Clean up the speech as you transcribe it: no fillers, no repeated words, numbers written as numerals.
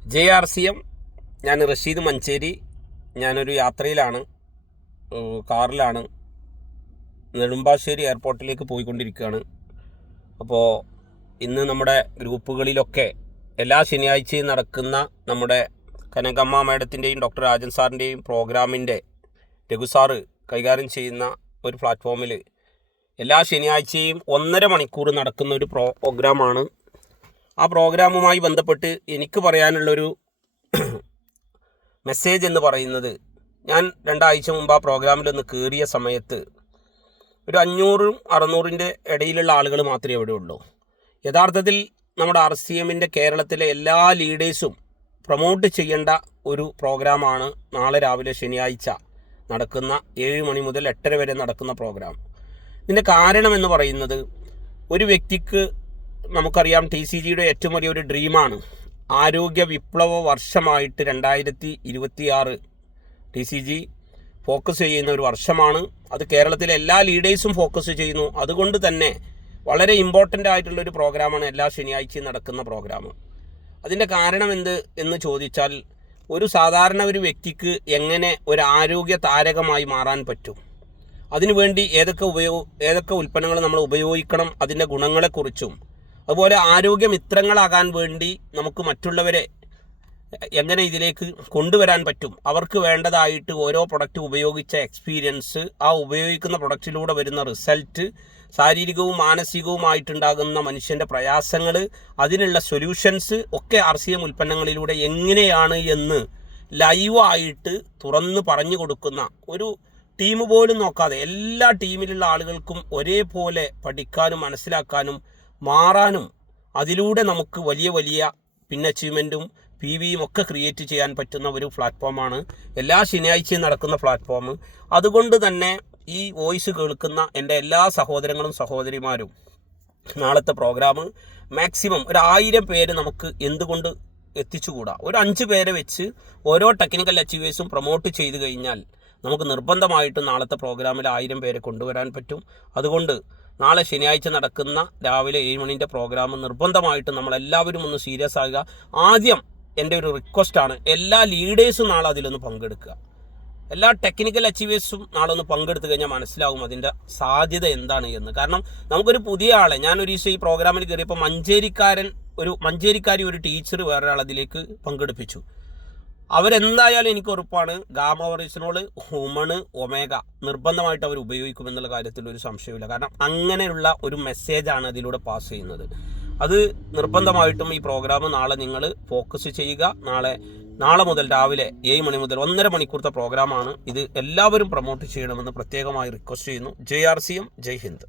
JRCM. ഞാൻ റഷീദ് മഞ്ചേരി. ഞാനൊരു യാത്രയിലാണ്, കാറിലാണ്. നെടുമ്പാശ്ശേരി എയർപോർട്ടിലേക്ക് പോയിക്കൊണ്ടിരിക്കുകയാണ്. അപ്പോൾ ഇന്ന് നമ്മുടെ ഗ്രൂപ്പുകളിലൊക്കെ എല്ലാ ശനിയാഴ്ചയും നടക്കുന്ന നമ്മുടെ കനകമ്മ മാഡത്തിൻ്റെയും ഡോക്ടർ രാജൻ സാറിൻ്റെയും പ്രോഗ്രാമിൻ്റെ രഘു സാറ് കൈകാര്യം ചെയ്യുന്ന ഒരു പ്ലാറ്റ്ഫോമിൽ എല്ലാ ശനിയാഴ്ചയും 1.5 മണിക്കൂർ നടക്കുന്ന ഒരു പ്രോഗ്രാമാണ്. ആ പ്രോഗ്രാമുമായി ബന്ധപ്പെട്ട് എനിക്ക് പറയാനുള്ളൊരു മെസ്സേജ് എന്ന് പറയുന്നത്, ഞാൻ 2 ആഴ്ച മുമ്പ് ആ പ്രോഗ്രാമിലൊന്ന് കയറിയ സമയത്ത് ഒരു 500-600 ഇടയിലുള്ള ആളുകൾ മാത്രമേ അവിടെ ഉള്ളൂ. യഥാർത്ഥത്തിൽ നമ്മുടെ RCMൻ്റെ കേരളത്തിലെ എല്ലാ ലീഡേഴ്സും പ്രൊമോട്ട് ചെയ്യേണ്ട ഒരു പ്രോഗ്രാമാണ് നാളെ രാവിലെ ശനിയാഴ്ച നടക്കുന്ന 7 മണി മുതൽ 8:30 വരെ നടക്കുന്ന പ്രോഗ്രാം. ഇതിൻ്റെ കാരണമെന്ന് പറയുന്നത്, ഒരു വ്യക്തിക്ക് നമുക്കറിയാം TCGയുടെ ഏറ്റവും വലിയൊരു ഡ്രീമാണ് ആരോഗ്യ വിപ്ലവ വർഷമായിട്ട് 2026 TCG ഫോക്കസ് ചെയ്യുന്ന ഒരു വർഷമാണ്. അത് കേരളത്തിലെ എല്ലാ ലീഡേഴ്സും ഫോക്കസ് ചെയ്യുന്നു. അതുകൊണ്ട് തന്നെ വളരെ ഇമ്പോർട്ടൻ്റ് ആയിട്ടുള്ളൊരു പ്രോഗ്രാമാണ് എല്ലാ ശനിയാഴ്ചയും നടക്കുന്ന പ്രോഗ്രാം. അതിൻ്റെ കാരണം എന്ന് ചോദിച്ചാൽ, ഒരു സാധാരണ ഒരു വ്യക്തിക്ക് എങ്ങനെ ഒരു ആരോഗ്യ താരകമായി മാറാൻ പറ്റും, അതിനുവേണ്ടി ഏതൊക്കെ ഉൽപ്പന്നങ്ങൾ നമ്മൾ ഉപയോഗിക്കണം, അതിൻ്റെ ഗുണങ്ങളെക്കുറിച്ചും, അതുപോലെ ആരോഗ്യമിത്രങ്ങളാകാൻ വേണ്ടി നമുക്ക് മറ്റുള്ളവരെ എങ്ങനെ ഇതിലേക്ക് കൊണ്ടുവരാൻ പറ്റും, അവർക്ക് വേണ്ടതായിട്ട് ഓരോ പ്രൊഡക്റ്റ് ഉപയോഗിച്ച എക്സ്പീരിയൻസ്, ആ ഉപയോഗിക്കുന്ന പ്രൊഡക്റ്റിലൂടെ വരുന്ന റിസൾട്ട്, ശാരീരികവും മാനസികവുമായിട്ടുണ്ടാകുന്ന മനുഷ്യൻ്റെ പ്രയാസങ്ങൾ, അതിനുള്ള സൊല്യൂഷൻസ് ഒക്കെ RCM ഉൽപ്പന്നങ്ങളിലൂടെ എങ്ങനെയാണ് എന്ന് ലൈവായിട്ട് തുറന്ന് പറഞ്ഞു കൊടുക്കുന്ന ഒരു ടീം പോലും നോക്കാതെ എല്ലാ ടീമിലുള്ള ആളുകൾക്കും ഒരേപോലെ പഠിക്കാനും മനസ്സിലാക്കാനും മാറാനും, അതിലൂടെ നമുക്ക് വലിയ അച്ചീവ്മെൻറ്റും PVയും ഒക്കെ ക്രിയേറ്റ് ചെയ്യാൻ പറ്റുന്ന ഒരു പ്ലാറ്റ്ഫോമാണ് എല്ലാ ശനിയാഴ്ചയും നടക്കുന്ന പ്ലാറ്റ്ഫോം. അതുകൊണ്ട് തന്നെ ഈ വോയിസ് കേൾക്കുന്ന എൻ്റെ എല്ലാ സഹോദരങ്ങളും സഹോദരിമാരും നാളത്തെ പ്രോഗ്രാം മാക്സിമം 1000 പേര് നമുക്ക് എന്തുകൊണ്ട് എത്തിച്ചുകൂടാ? ഒരു 5 പേരെ വെച്ച് ഓരോ ടെക്നിക്കൽ അച്ചീവേഴ്സും പ്രൊമോട്ട് ചെയ്ത് കഴിഞ്ഞാൽ നമുക്ക് നിർബന്ധമായിട്ടും നാളത്തെ പ്രോഗ്രാമിൽ 1000 പേരെ കൊണ്ടുവരാൻ പറ്റും. അതുകൊണ്ട് നാളെ ശനിയാഴ്ച നടക്കുന്ന രാവിലെ 7 മണിൻ്റെ പ്രോഗ്രാം നിർബന്ധമായിട്ടും നമ്മളെല്ലാവരും ഒന്ന് സീരിയസ് ആകുക. ആദ്യം എൻ്റെ ഒരു റിക്വസ്റ്റാണ്, എല്ലാ ലീഡേഴ്സും നാളെ അതിലൊന്ന് പങ്കെടുക്കുക. എല്ലാ ടെക്നിക്കൽ അച്ചീവേഴ്സും നാളെ ഒന്ന് പങ്കെടുത്തു കഴിഞ്ഞാൽ മനസ്സിലാവും അതിൻ്റെ സാധ്യത എന്താണ് എന്ന്. കാരണം നമുക്കൊരു പുതിയ ആളെ, ഞാനൊരു ദിവസം ഈ പ്രോഗ്രാമിൽ കയറിയപ്പോൾ മഞ്ചേരിക്കാരി ഒരു ടീച്ചർ വേറൊരാൾ അതിലേക്ക് പങ്കെടുപ്പിച്ചു. അവരെന്തായാലും എനിക്ക് ഉറപ്പാണ് ഗാമോറിസിനോൾ, ഹുമൺ, ഒമേഗ നിർബന്ധമായിട്ട് അവർ ഉപയോഗിക്കുമെന്നുള്ള കാര്യത്തിൽ ഒരു സംശയമില്ല. കാരണം അങ്ങനെയുള്ള ഒരു മെസ്സേജാണ് അതിലൂടെ പാസ് ചെയ്യുന്നത്. അത് നിർബന്ധമായിട്ടും ഈ പ്രോഗ്രാം നാളെ നിങ്ങൾ ഫോക്കസ് ചെയ്യുക. നാളെ മുതൽ രാവിലെ 7 മണി മുതൽ 1.5 മണിക്കൂറത്തെ പ്രോഗ്രാമാണ് ഇത്. എല്ലാവരും പ്രൊമോട്ട് ചെയ്യണമെന്ന് പ്രത്യേകമായി റിക്വസ്റ്റ് ചെയ്യുന്നു. JRCM. ജയ് ഹിന്ദ്.